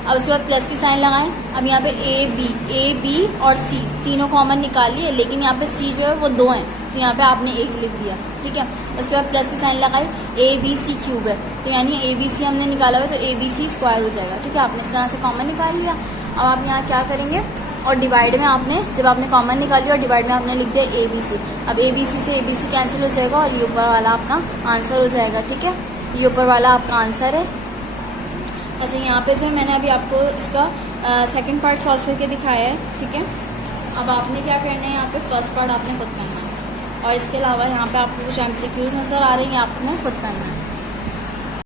अब उसके बाद प्लस की साइन लगाएं। अब यहाँ पे ए बी और सी तीनों कॉमन निकाल लिए, लेकिन यहाँ पे सी जो है वो 2 हैं, तो यहाँ पे आपने 1 लिख दिया, ठीक है। उसके बाद प्लस की साइन लगाई, abc³ है, तो यानी abc हमने निकाला हुआ, तो abc स्क्वायर हो जाएगा, ठीक है। आपने इस तरह से कॉमन निकाल लिया। अब आप यहाँ क्या करेंगे, और डिवाइड में आपने, जब आपने कॉमन निकाल लिया और डिवाइड में आपने लिख दिया abc। अब abc से abc कैंसिल हो जाएगा और ये ऊपर वाला अपना आंसर हो जाएगा, ठीक है। ये ऊपर वाला आपका आंसर है। अच्छा यहाँ पे जो है मैंने अभी आपको इसका सेकंड पार्ट सॉल्व करके दिखाया है, ठीक है। अब आपने क्या करना है, यहाँ पे फर्स्ट पार्ट आपने खुद करना है, और इसके अलावा यहाँ पे आपको कुछ MCQs नज़र आ रही हैं, आपने खुद करना है।